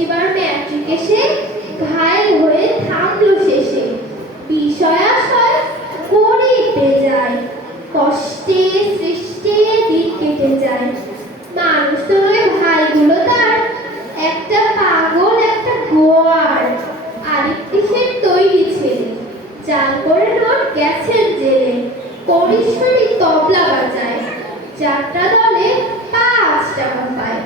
ষষ্ঠীবার matric এসে ঘায়েল হয়ে থামলো শেষে। বিষয়াশয় করিতে যায়, কষ্টে সৃষ্টে দিন কেটে যায়। মানুষ তো নয় ভাইগুলো তার, একটা পাগল একটা গোয়ার। আরেকটি সে তৈরি ছেলে, জাল করে নোট গেছেন জেলে। পরিশ্রমী তবলা বাজায়, যাত্রা দলে 5 টাকা পায়।